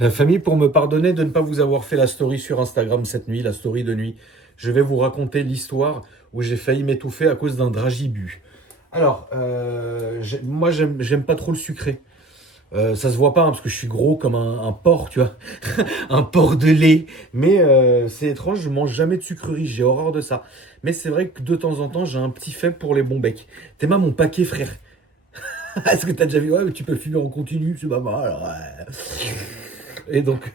La famille, pour me pardonner de ne pas vous avoir fait la story sur Instagram cette nuit, la story de nuit, je vais vous raconter l'histoire où j'ai failli m'étouffer à cause d'un dragibus. Alors, moi, j'aime pas trop le sucré. Ça se voit pas hein, parce que je suis gros comme un porc, tu vois, un porc de lait. Mais c'est étrange, je mange jamais de sucreries, j'ai horreur de ça. Mais c'est vrai que de temps en temps, j'ai un petit faible pour les bons becs. T'es ma mon paquet, frère. Est-ce que t'as déjà vu? Ouais, mais tu peux fumer en continu, c'est pas mal. Ouais. Et donc,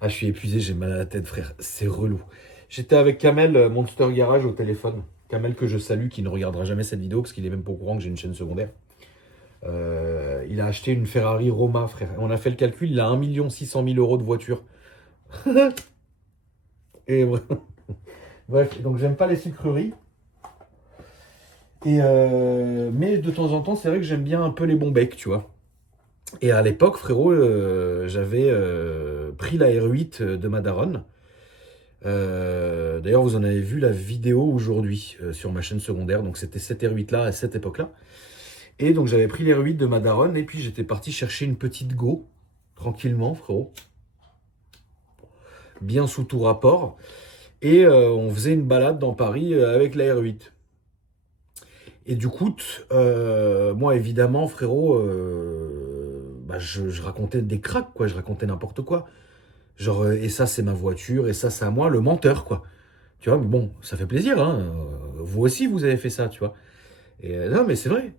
ah, je suis épuisé, j'ai mal à la tête, frère. C'est relou. J'étais avec Kamel, Monster Garage, au téléphone. Kamel que je salue, qui ne regardera jamais cette vidéo parce qu'il est même pas au courant que j'ai une chaîne secondaire. Il a acheté une Ferrari Roma, frère. On a fait le calcul, il a 1 600 000 € de voiture. Et bref, donc j'aime pas les sucreries. Mais de temps en temps, c'est vrai que j'aime bien un peu les bons becs, tu vois. Et à l'époque, frérot, j'avais pris la R8 de ma daronne. D'ailleurs, vous en avez vu la vidéo aujourd'hui sur ma chaîne secondaire. Donc, c'était cette R8-là à cette époque-là. Et donc, j'avais pris les R8 de ma daronne. Et puis, j'étais parti chercher une petite go, tranquillement, frérot. Bien sous tout rapport. Et on faisait une balade dans Paris avec la R8. Et du coup, moi, évidemment, frérot, bah, je racontais des cracks, quoi. Je racontais n'importe quoi. Genre, et ça, c'est ma voiture, et ça, c'est à moi, le menteur, quoi. Tu vois, mais bon, ça fait plaisir, hein. Vous aussi, vous avez fait ça, tu vois. Et non, mais c'est vrai.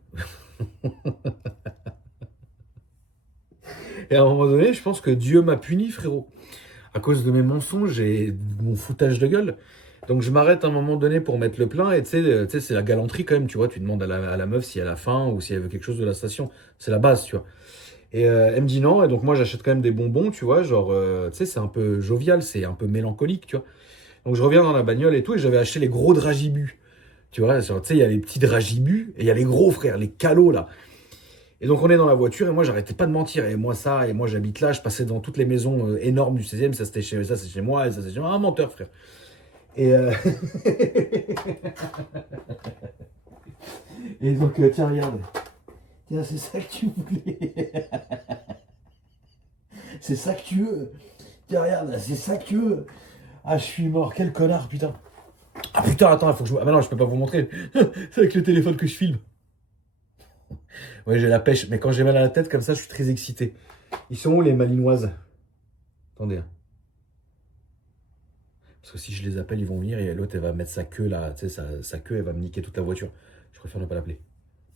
Et à un moment donné, je pense que Dieu m'a puni, frérot. À cause de mes mensonges et de mon foutage de gueule. Donc je m'arrête à un moment donné pour mettre le plein et tu sais, c'est la galanterie quand même, tu vois. Tu demandes à la meuf si elle a faim ou si elle veut quelque chose de la station. C'est la base, tu vois. Et elle me dit non, et donc moi j'achète quand même des bonbons, tu vois. Genre, tu sais, c'est un peu jovial, c'est un peu mélancolique, tu vois. Donc je reviens dans la bagnole et tout, et j'avais acheté les gros dragibus. Tu vois, tu sais, il y a les petits dragibus et il y a les gros frères, les calots là. Et donc on est dans la voiture et moi j'arrêtais pas de mentir. Et moi ça, et moi j'habite là, je passais dans toutes les maisons énormes du 16e, ça c'était chez ça c'est chez moi, et ça c'est chez moi. Un menteur frère. Et, et donc tiens regarde. Tiens, c'est ça que tu voulais. C'est ça que tu veux. Tiens regarde, c'est ça que tu veux. Ah je suis mort, quel connard putain. Ah putain attends, il faut que je... Ah bah non, je peux pas vous montrer. C'est avec le téléphone que je filme. Ouais, j'ai la pêche, mais quand j'ai mal à la tête comme ça, je suis très excité. Ils sont où les malinoises? Attendez. Hein. Parce que si je les appelle, ils vont venir et l'autre, elle va mettre sa queue là, tu sais, sa queue, elle va me niquer toute la voiture. Je préfère ne pas l'appeler.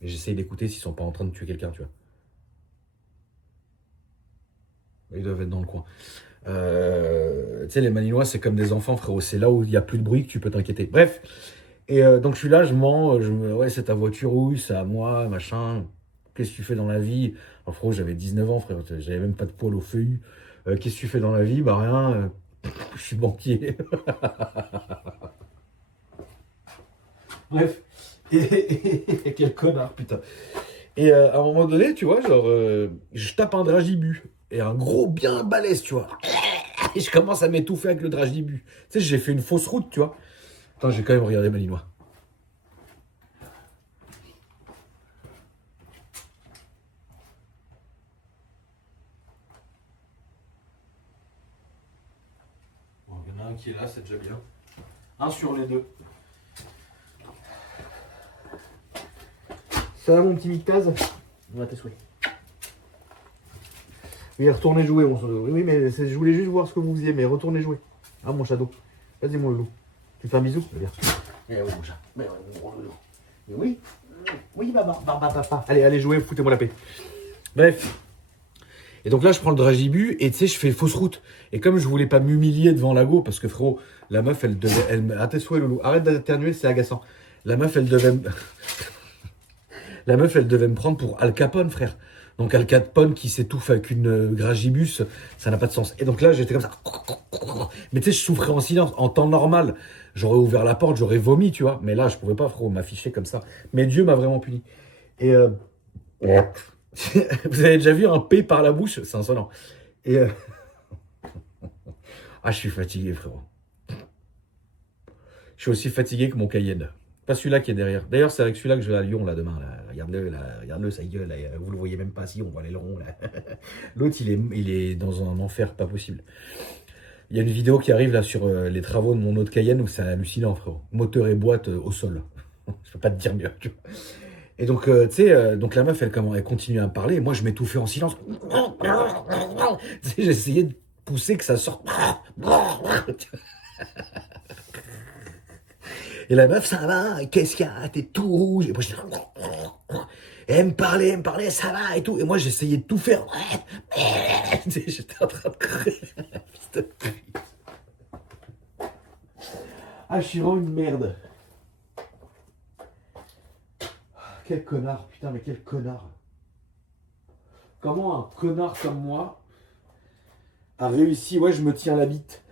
Mais j'essaye d'écouter s'ils sont pas en train de tuer quelqu'un, tu vois. Ils doivent être dans le coin. Tu sais, les malinois, c'est comme des enfants, frérot. C'est là où il n'y a plus de bruit que tu peux t'inquiéter. Bref. Et donc, je suis là, je mens. Ouais, c'est ta voiture, oui, c'est à moi, machin. Qu'est-ce que tu fais dans la vie? Alors, frérot, j'avais 19 ans, frère. J'avais même pas de poil au feuillu. Qu'est-ce que tu fais dans la vie? Bah, rien. Je suis banquier. Bref. Quel connard, putain. Et à un moment donné, tu vois, genre, je tape un dragibus. Et un gros bien balèze, tu vois. Et je commence à m'étouffer avec le dragibus. Tu sais, j'ai fait une fausse route, tu vois. Attends, j'ai quand même regardé Malinois. Bon, il y en a un qui est là, c'est déjà bien. Un sur les deux. Ça va, mon petit Mictaz? On va tes souhaits. Oui, retournez jouer, mon shadow. Oui, mais je voulais juste voir ce que vous faisiez, mais retournez jouer. Ah, mon shadow. Vas-y, mon loulou. Tu fais un bisou? Bien. Eh oui, mon chat. Mais oui. Oui, papa. Allez, allez jouer, foutez-moi la paix. Bref. Et donc là, je prends le dragibus et tu sais, je fais fausse route. Et comme je voulais pas m'humilier devant la go, parce que frérot, la meuf, elle devait. À tes souhaits, loulou. Arrête d'éternuer, c'est agaçant. La meuf, elle devait. La meuf, elle devait me prendre pour Al Capone, frère. Donc Al Capone qui s'étouffe avec une dragibus, ça n'a pas de sens. Et donc là, j'étais comme ça. Mais tu sais, je souffrais en silence. En temps normal, j'aurais ouvert la porte, j'aurais vomi, tu vois. Mais là, je pouvais pas, frérot, m'afficher comme ça. Mais Dieu m'a vraiment puni. Et vous avez déjà vu un P par la bouche? C'est insolent. Et ah, je suis fatigué, frérot. Je suis aussi fatigué que mon Cayenne. Pas celui-là qui est derrière. D'ailleurs, c'est avec celui-là que je vais à Lyon, là, demain. Là. Regarde-le, là. Regarde-le, sa gueule. Là. Vous le voyez même pas. Si, on voit l'aileron, là. L'autre, il est dans un enfer pas possible. Il y a une vidéo qui arrive, là, sur les travaux de mon autre Cayenne, où c'est hallucinant, frérot. Moteur et boîte au sol. Je peux pas te dire mieux, tu vois. Et donc, tu sais, donc la meuf, elle continue à me parler. Et moi, je m'étouffais en silence. Tu sais, j'essayais de pousser que ça sorte. Et la meuf, ça va, qu'est-ce qu'il y a, t'es tout rouge. Et moi, et elle me parlait, ça va et tout. Et moi, j'essayais de tout faire. J'étais en train de crever. Ah, je suis vraiment une merde. Quel connard, putain, mais quel connard. Comment un connard comme moi a réussi, ouais, je me tiens la bite.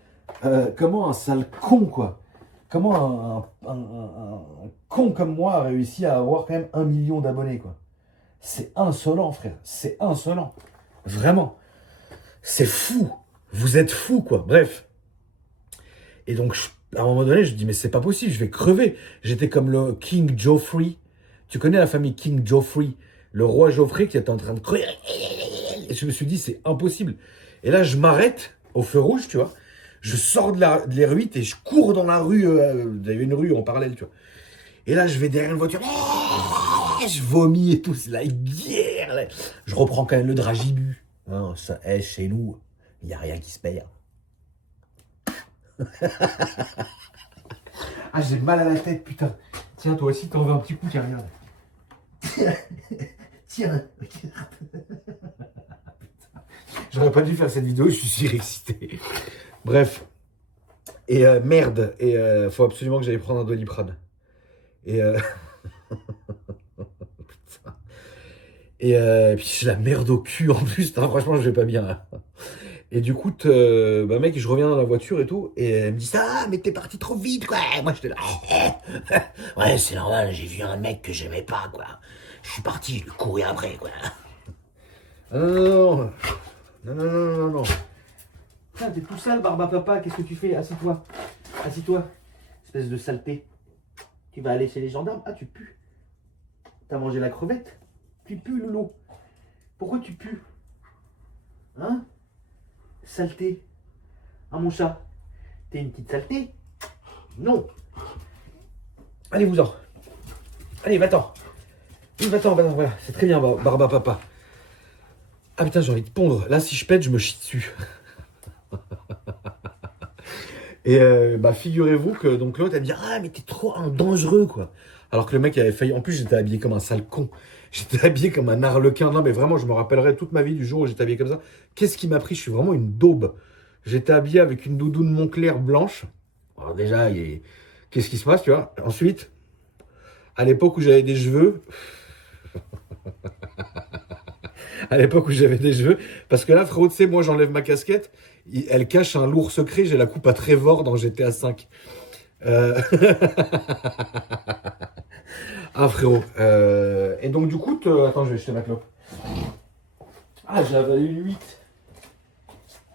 Comment un sale con, quoi. Comment un con comme moi a réussi à avoir quand même 1 million d'abonnés, quoi. C'est insolent, frère. C'est insolent. Vraiment. C'est fou. Vous êtes fou, quoi. Bref. Et donc, à un moment donné, je dis, mais c'est pas possible, je vais crever. J'étais comme le King Joffrey. Tu connais la famille King Joffrey, le roi Geoffrey qui était en train de crever. Et je me suis dit, c'est impossible. Et là, je m'arrête au feu rouge, tu vois. Je sors de l'R8 et je cours dans la rue. Il y avait une rue en parallèle, tu vois. Et là, je vais derrière une voiture. Je vomis et tout. C'est la guerre. Là. Je reprends quand même le dragibu. Hein, ça, chez nous, il n'y a rien qui se perd. Ah, j'ai mal à la tête, putain. Tiens, toi aussi, t'en veux un petit coup, tiens, regarde. Tiens, regarde. J'aurais pas dû faire cette vidéo, je suis surexcité. Bref. Et merde. Et faut absolument que j'aille prendre un Doliprane. Et putain. Et puis j'ai la merde au cul en plus. Non, franchement, je vais pas bien là. Et du coup, bah mec, je reviens dans la voiture et tout, et elle me dit ça, mais t'es parti trop vite, quoi. Moi, j'étais là, ouais, c'est normal, j'ai vu un mec que j'aimais pas, quoi. Je suis parti, je lui courais après, quoi. Non. Putain, t'es tout sale, barbe à papa, qu'est-ce que tu fais? Assis-toi. Assis-toi. Espèce de saleté. Tu vas aller chez les gendarmes? Ah, tu pues. T'as mangé la crevette? Tu pues, loulou. Pourquoi tu pues? Hein? Saleté. Ah, mon chat. T'es une petite saleté? Non. Allez, vous-en. Allez, va-t'en. Va-t'en, voilà. C'est très bien, barbe à papa. Ah putain, j'ai envie de pondre. Là, si je pète, je me chie dessus. Et bah, figurez-vous que donc l'autre, elle me dit, ah, mais t'es trop un dangereux, quoi. Alors que le mec avait failli. En plus, j'étais habillé comme un sale con. J'étais habillé comme un arlequin. Non, mais vraiment, je me rappellerai toute ma vie du jour où j'étais habillé comme ça. Qu'est-ce qui m'a pris? Je suis vraiment une daube. J'étais habillé avec une doudoune Moncler blanche. Alors, déjà, qu'est-ce qui se passe, tu vois? Ensuite, à l'époque où j'avais des cheveux. À l'époque où j'avais des cheveux. Parce que là, frérot, tu sais, moi, j'enlève ma casquette. Elle cache un lourd secret. J'ai la coupe à Trevor dans GTA V. Ah, frérot. Et donc, du coup, attends, je vais jeter ma clope. Ah, j'ai avalé une 8.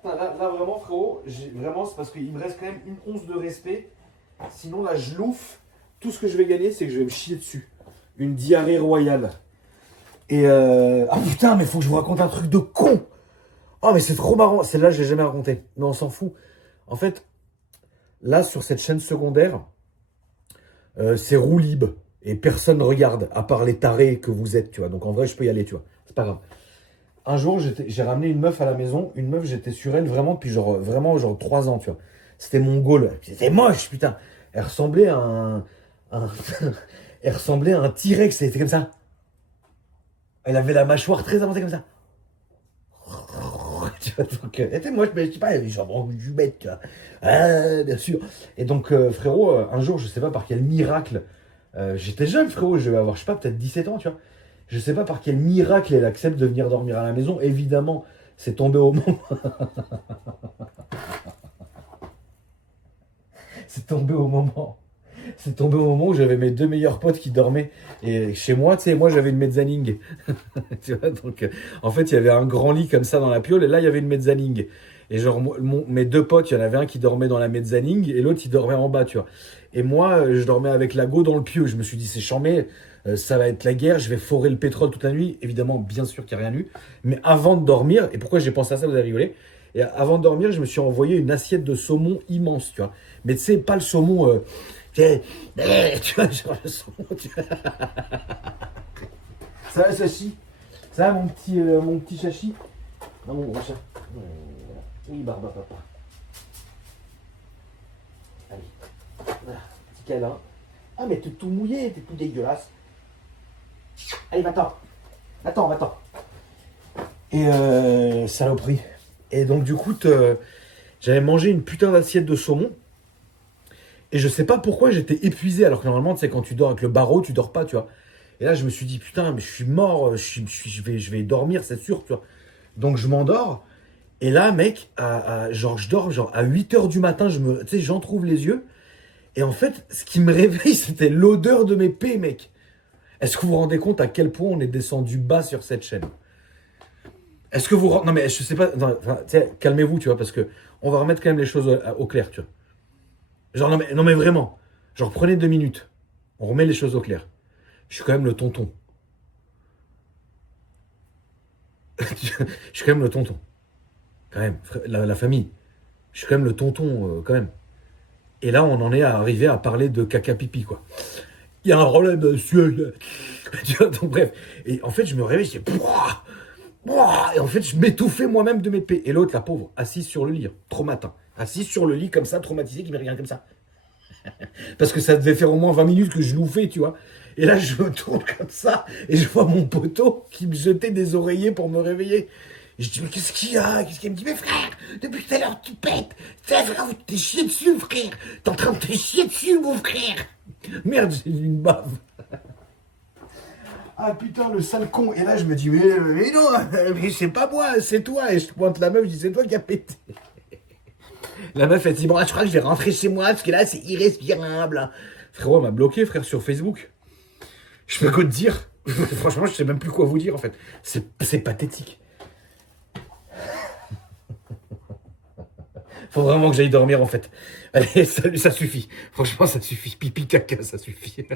Là, vraiment, frérot, vraiment, c'est parce qu'il me reste quand même une once de respect. Sinon, là, je louffe. Tout ce que je vais gagner, c'est que je vais me chier dessus. Une diarrhée royale. Et ah putain, mais faut que je vous raconte un truc de con. Oh, mais c'est trop marrant. Celle-là, je l'ai jamais raconté. Mais on s'en fout. En fait, là, sur cette chaîne secondaire, c'est roue libre. Et personne ne regarde, à part les tarés que vous êtes, tu vois. Donc en vrai, je peux y aller, tu vois. C'est pas grave. Un jour, j'ai ramené une meuf à la maison. Une meuf, j'étais sur elle vraiment depuis genre 3 ans, tu vois. C'était mon goal. C'était moche, putain. Elle ressemblait à elle ressemblait à un T-Rex. Elle était comme ça. Elle avait la mâchoire très avancée comme ça. Tu vois, donc, elle était moche, mais je sais pas, elle avait genre du bête, tu vois. Ah, bien sûr. Et donc, frérot, un jour, je sais pas par quel miracle, j'étais jeune, frérot, je vais avoir, je sais pas, peut-être 17 ans, tu vois. Je sais pas par quel miracle elle accepte de venir dormir à la maison. Évidemment, c'est tombé au moment. C'est tombé au moment. C'est tombé au moment où j'avais mes 2 meilleurs potes qui dormaient. Et chez moi, tu sais, moi j'avais une mezzanine. Tu vois, donc en fait, il y avait un grand lit comme ça dans la piole. Et là, il y avait une mezzanine. Et genre, mes 2 potes, il y en avait un qui dormait dans la mezzanine et l'autre, il dormait en bas, tu vois. Et moi, je dormais avec la go dans le pieu. Je me suis dit, c'est chambé, ça va être la guerre, je vais forer le pétrole toute la nuit. Évidemment, bien sûr qu'il n'y a rien eu. Mais avant de dormir, et pourquoi j'ai pensé à ça, vous avez rigolé. Et avant de dormir, je me suis envoyé une assiette de saumon immense, tu vois. Mais tu sais, pas le saumon, tu vois, genre le saumon, tu vois. Ça va, Sachi? Ça va, mon petit Chachi? Non, mon gros chat. Oui, Barba, papa. Allez, voilà, petit câlin. Ah, mais t'es tout mouillé, t'es tout dégueulasse. Allez, va-t'en. Va-t'en. Et saloperie. Et donc, du coup, j'avais mangé une putain d'assiette de saumon. Et je sais pas pourquoi j'étais épuisé, alors que normalement, tu sais, quand tu dors avec le barreau, tu dors pas, tu vois. Et là, je me suis dit, putain, mais je suis mort, je vais dormir, c'est sûr, tu vois. Donc, je m'endors. Et là, mec, genre, je dors genre à 8 heures du matin, tu sais, j'entrouvre les yeux. Et en fait, ce qui me réveille, c'était l'odeur de mes pets, mec. Est-ce que vous vous rendez compte à quel point on est descendu bas sur cette chaîne? Est-ce que vous... Non, mais je sais pas... Non, enfin, calmez-vous, tu vois, parce que on va remettre quand même les choses au clair, tu vois. Genre, non, mais vraiment. Genre, prenez 2 minutes. On remet les choses au clair. Je suis quand même le tonton. Je suis quand même le tonton. Quand même, la famille. Je suis quand même le tonton, quand même. Et là, on en est arrivé à parler de caca pipi, quoi. Il y a un problème, monsieur. Tu vois, donc bref. Et en fait, je me réveille, je dis... Et en fait, je m'étouffais moi-même de mes pets. Et l'autre, la pauvre, assise sur le lit, traumatin. Assise sur le lit, comme ça, traumatisé, qui me regarde comme ça. Parce que ça devait faire au moins 20 minutes que je louffais, tu vois. Et là, je me tourne comme ça, et je vois mon poteau qui me jetait des oreillers pour me réveiller. Et je dis, mais qu'est-ce qu'il y a? Qu'est-ce qu'il me dit? Mais frère, depuis tout à l'heure, tu pètes. Frère, t'es chié dessus, frère. T'es en train de te chier dessus, mon frère. Merde, j'ai eu une bave. Ah putain, le sale con. Et là, je me dis, mais non, mais c'est pas moi, c'est toi. Et je pointe la meuf, je dis, c'est toi qui as pété. La meuf, elle dit, bon, je crois que je vais rentrer chez moi, parce que là, c'est irrespirable. Frérot, elle m'a bloqué, frère, sur Facebook. Je peux quoi te dire. Franchement, je sais même plus quoi vous dire, en fait. C'est pathétique. Faut vraiment que j'aille dormir, en fait. Allez, salut, ça suffit. Franchement, ça suffit. Pipi, caca, ça suffit.